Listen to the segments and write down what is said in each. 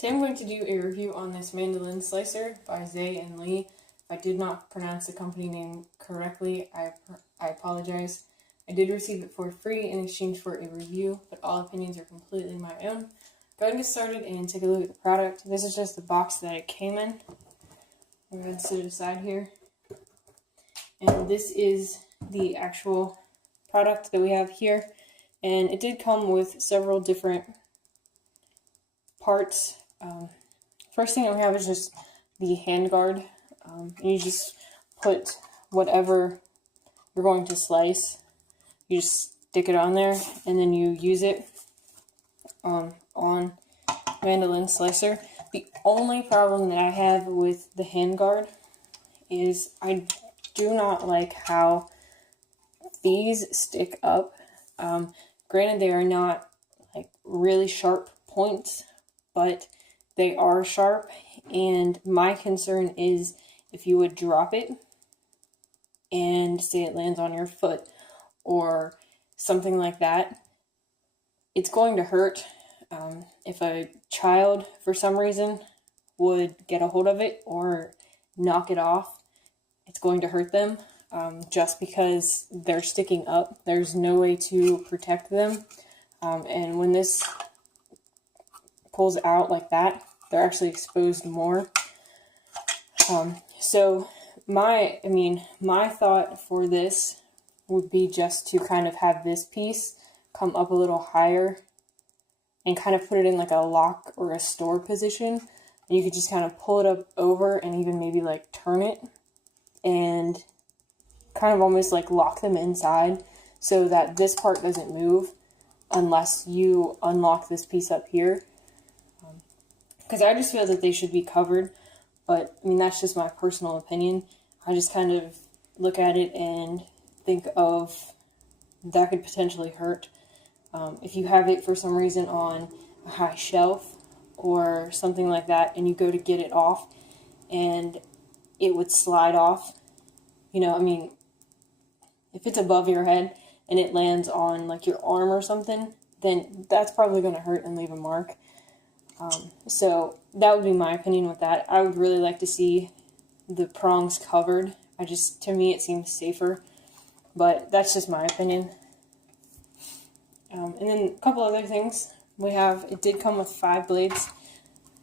Today I'm going to do a review on this Mandoline slicer by Ze&Li. If I did not pronounce the company name correctly, I apologize. I did receive it for free in exchange for a review, but all opinions are completely my own. Go ahead and get started and take a look at the product. This is just the box that it came in. I'm going to set it aside here. And this is the actual product that we have here. And it did come with several different parts. First thing that we have is just the handguard. You just put whatever you're going to slice, you just stick it on there, and then you use it on Mandoline slicer. The only problem that I have with the handguard is I do not like how these stick up. Granted, they are not like really sharp points, but they are sharp, and my concern is if you would drop it and say it lands on your foot or something like that, it's going to hurt. If a child for some reason would get a hold of it or knock it off, it's going to hurt them just because they're sticking up. There's no way to protect them, and when this pulls out like that, they're actually exposed more. So my thought for this would be just to kind of have this piece come up a little higher and kind of put it in like a lock or a store position. And you could just kind of pull it up over and even maybe like turn it and kind of almost like lock them inside so that this part doesn't move unless you unlock this piece up here. Because I just feel that they should be covered, but I mean, that's just my personal opinion. I just kind of look at it and think of that could potentially hurt. If you have it for some reason on a high shelf or something like that, and you go to get it off and it would slide off, if it's above your head and it lands on like your arm or something, then that's probably going to hurt and leave a mark. So that would be my opinion with that. I would really like to see the prongs covered. To me it seems safer, but that's just my opinion. And then a couple other things. It did come with 5 blades.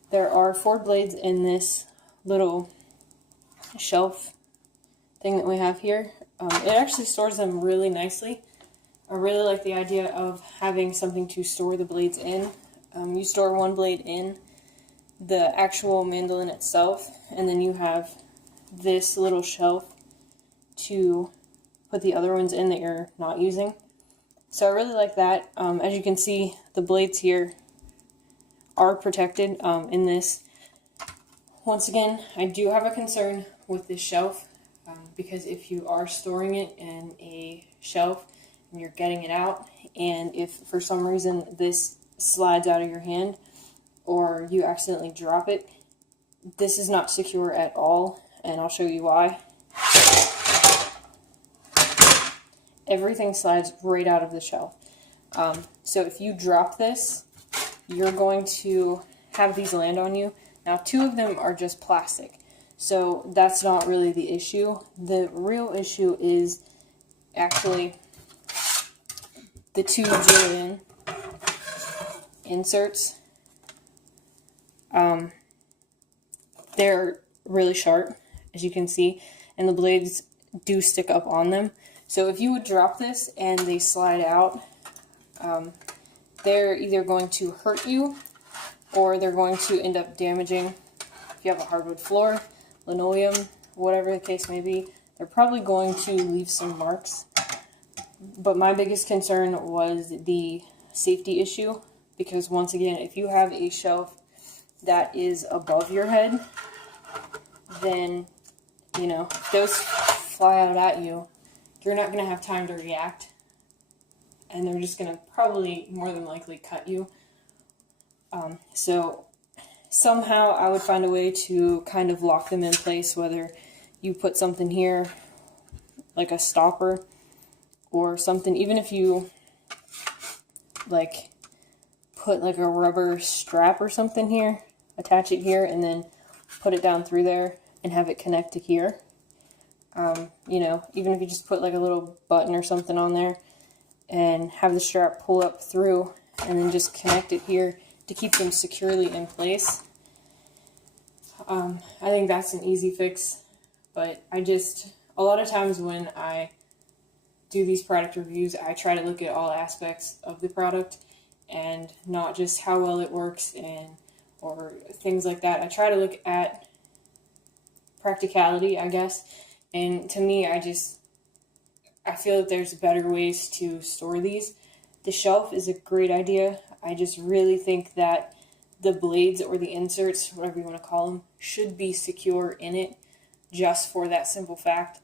There are 4 blades in this little shelf thing that we have here. It actually stores them really nicely. I really like the idea of having something to store the blades in. You store one blade in the actual mandolin itself, and then you have this little shelf to put the other ones in that you're not using. So I really like that. As you can see, the blades here are protected in this. Once again, I do have a concern with this shelf because if you are storing it in a shelf and you're getting it out, and if for some reason this slides out of your hand or you accidentally drop it, this is not secure at all, and I'll show you why. Everything slides right out of the shelf. So if you drop this, you're going to have these land on you. Now 2 of them are just plastic, so that's not really the issue. The real issue is actually the 2 Ze&Li inserts. They're really sharp, as you can see, and the blades do stick up on them. So if you would drop this and they slide out, they're either going to hurt you or they're going to end up damaging. If you have a hardwood floor, linoleum, whatever the case may be, they're probably going to leave some marks. But my biggest concern was the safety issue, because once again, if you have a shelf that is above your head, then, if those fly out at you, you're not going to have time to react, and they're just going to probably more than likely cut you. So somehow I would find a way to kind of lock them in place, whether you put something here, like a stopper or something, even if you like put like a rubber strap or something here, attach it here and then put it down through there and have it connect to here. You know, even if you just put like a little button or something on there and have the strap pull up through and then just connect it here to keep them securely in place. I think that's an easy fix, but a lot of times when I do these product reviews, I try to look at all aspects of the product and not just how well it works or things like that. I try to look at practicality, I guess. And to me, I feel that there's better ways to store these. The shelf is a great idea. I just really think that the blades or the inserts, whatever you want to call them, should be secure in it just for that simple fact.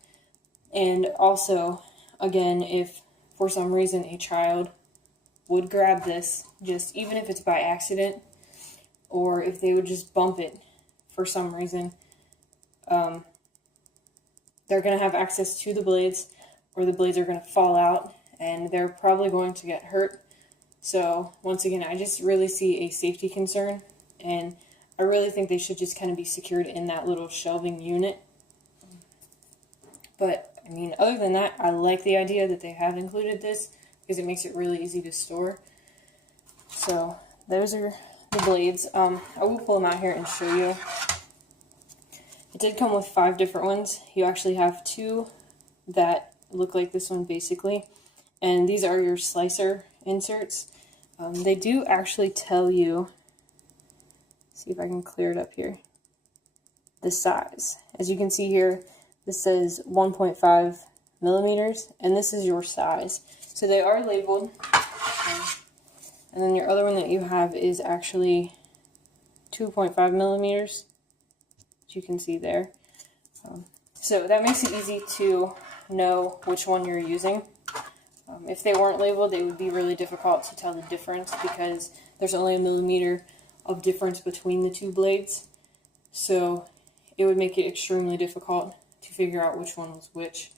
And also, again, if for some reason a child would grab this, just even if it's by accident, or if they would just bump it for some reason, they're going to have access to the blades, or the blades are going to fall out, and they're probably going to get hurt. So, once again, I just really see a safety concern, and I really think they should just kind of be secured in that little shelving unit. But, I mean, other than that, I like the idea that they have included this, because it makes it really easy to store. So, those are the blades. I will pull them out here and show you. It did come with 5 different ones. You actually have 2 that look like this one basically, and these are your slicer inserts. They do actually tell you, see if I can clear it up here, the size. As you can see here, this says 1.5 millimeters, and this is your size. So they are labeled. And then your other one that you have is actually 2.5 millimeters. You can see there. So that makes it easy to know which one you're using. If they weren't labeled, it would be really difficult to tell the difference because there's only a millimeter of difference between the 2 blades. So it would make it extremely difficult to figure out which one was which.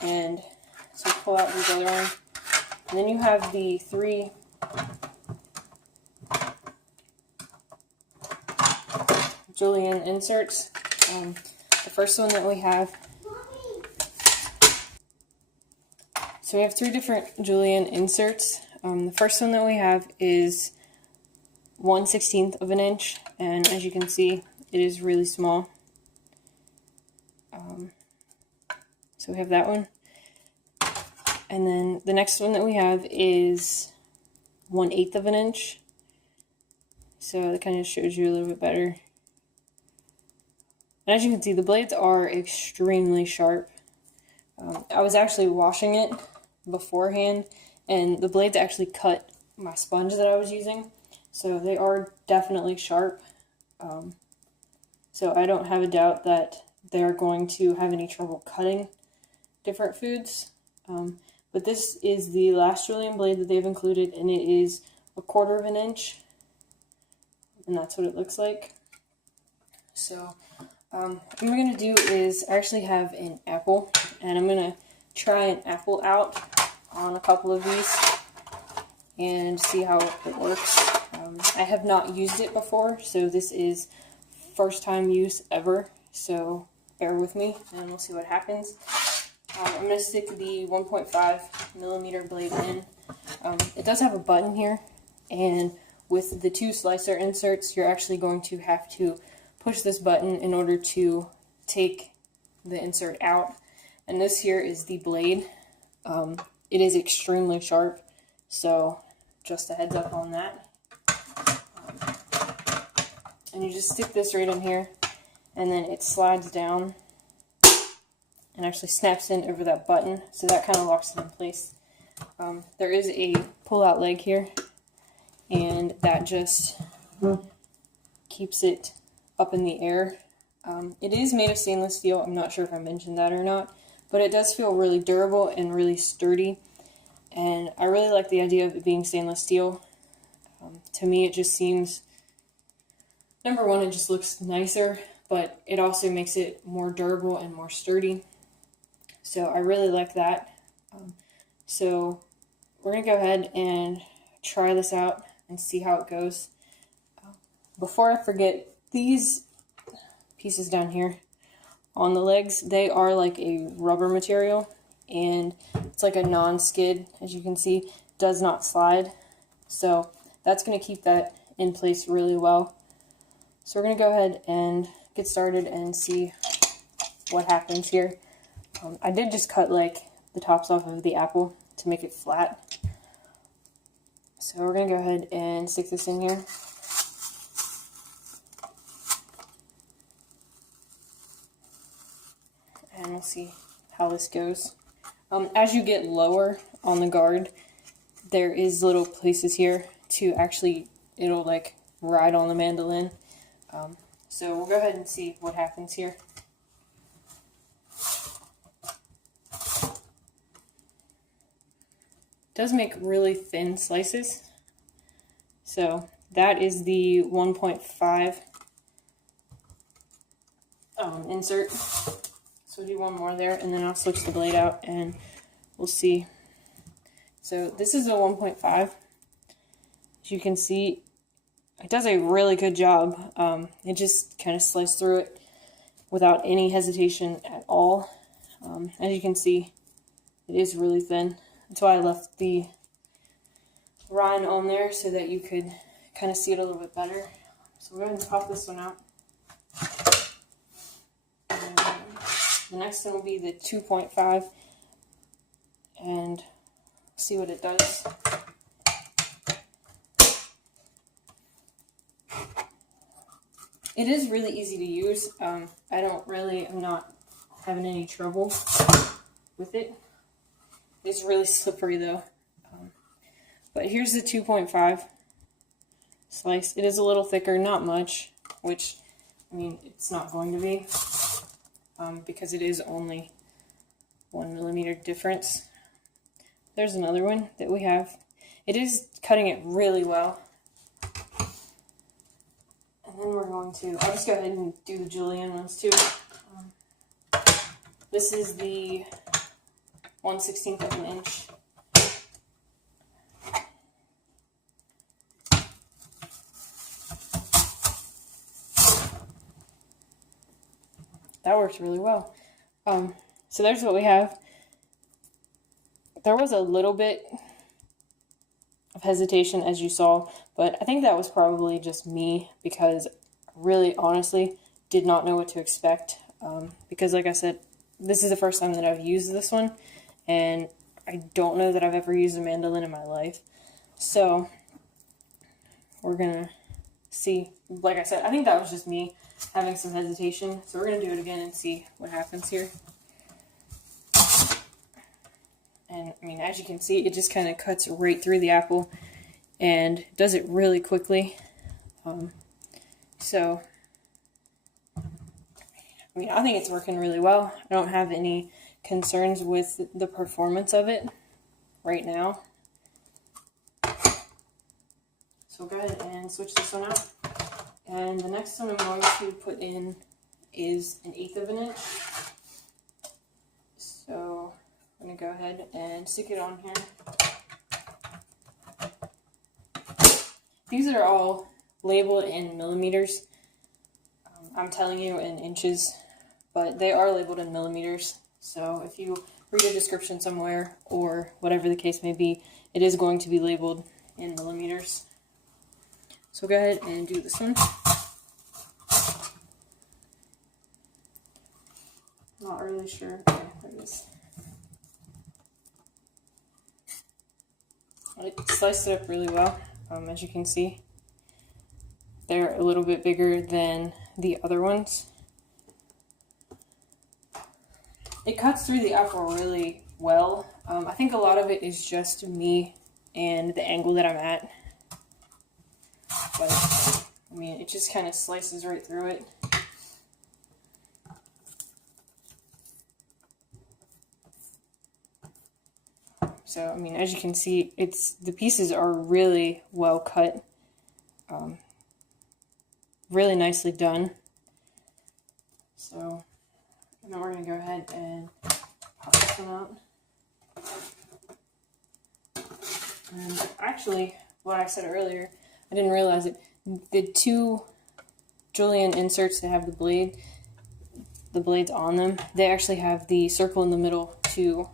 And so pull out these other ones. And then you have the 3 Julienne inserts. The first one that we have, so we have 3 different Julienne inserts. The first one that we have is 1/16 of an inch, and as you can see, it is really small. So we have that one. And then the next one that we have is 1/8 of an inch. So that kind of shows you a little bit better. And as you can see, the blades are extremely sharp. I was actually washing it beforehand, and the blades actually cut my sponge that I was using. So they are definitely sharp. So I don't have a doubt that they're going to have any trouble cutting different foods. But this is the last Julienne blade that they've included, and it is 1/4 of an inch. And that's what it looks like. So what I'm going to do is I actually have an apple, and I'm going to try an apple out on a couple of these and see how it works. I have not used it before, so this is first time use ever, so bear with me and we'll see what happens. I'm going to stick the 1.5 millimeter blade in. It does have a button here, and with the 2 slicer inserts, you're actually going to have to push this button in order to take the insert out. And this here is the blade. It is extremely sharp, so just a heads up on that. And you just stick this right in here, and then it slides down and actually snaps in over that button, so that kind of locks it in place. There is a pull-out leg here, and that just keeps it up in the air. It is made of stainless steel. I'm not sure if I mentioned that or not, but it does feel really durable and really sturdy, and I really like the idea of it being stainless steel. To me, it just seems, number one, it just looks nicer, but it also makes it more durable and more sturdy. So I really like that. So we're going to go ahead and try this out and see how it goes. before I forget, these pieces down here on the legs, they are like a rubber material, and it's like a non-skid, as you can see, does not slide. So that's going to keep that in place really well. So we're going to go ahead and get started and see what happens here. I did just cut like the tops off of the apple to make it flat. So we're going to go ahead and stick this in here. And we'll see how this goes. As you get lower on the guard, there is little places here to actually, it'll like ride on the mandolin. So we'll go ahead and see what happens here. It does make really thin slices. So that is the 1.5 insert. So we'll do one more there, and then I'll switch the blade out, and we'll see. So this is a 1.5. As you can see, it does a really good job. It just kind of sliced through it without any hesitation at all. As you can see, it is really thin. That's why I left the rind on there, so that you could kind of see it a little bit better. So we'll go ahead and pop this one out. The next one will be the 2.5, and see what it does. It is really easy to use. I'm not having any trouble with it. It's really slippery though. But here's the 2.5 slice. It is a little thicker, not much, which, I mean, it's not going to be. Because it is only 1 millimeter difference. There's another one that we have. It is cutting it really well. And then we're going to, I'll just go ahead and do the julienne ones too. This is the 1/16 of an inch. That works really well. So there's what we have. There was a little bit of hesitation, as you saw, but I think that was probably just me, because I really honestly did not know what to expect. Because like I said, this is the first time that I've used this one, and I don't know that I've ever used a mandolin in my life. So we're gonna see. Like I said, I think that was just me having some hesitation. So we're going to do it again and see what happens here. And I mean, as you can see, it just kind of cuts right through the apple and does it really quickly. So, I mean, I think it's working really well. I don't have any concerns with the performance of it right now. So we'll go ahead and switch this one out. And the next one I'm going to put in is 1/8 of an inch. So I'm going to go ahead and stick it on here. These are all labeled in millimeters. I'm telling you in inches, but they are labeled in millimeters. So if you read a description somewhere, or whatever the case may be, it is going to be labeled in millimeters. So go ahead and do this one. Not really sure. Okay, there it is. It sliced it up really well, as you can see. They're a little bit bigger than the other ones. It cuts through the apple really well. I think a lot of it is just me and the angle that I'm at. But, I mean, it just kind of slices right through it. So, I mean, as you can see, the pieces are really well cut. Really nicely done. So, now we're going to go ahead and pop this one out. And actually, what I said earlier, I didn't realize it. the two julienne inserts that have the blades on them, they actually have the circle in the middle to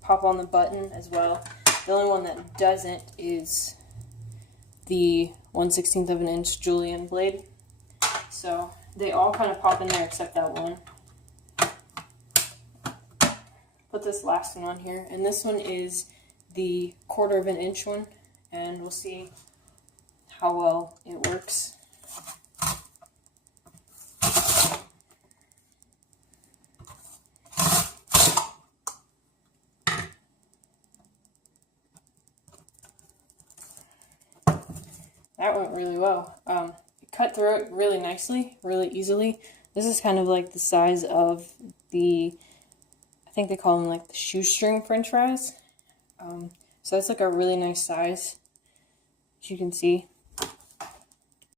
pop on the button as well. The only one that doesn't is the 1/16 of an inch julienne blade. So they all kind of pop in there except that one. Put this last one on here, and this one is the 1/4 of an inch one, and we'll see how well it works. That went really well. It cut through it really nicely, really easily. This is kind of like the size of the, I think they call them like the shoestring french fries. So that's like a really nice size, as you can see.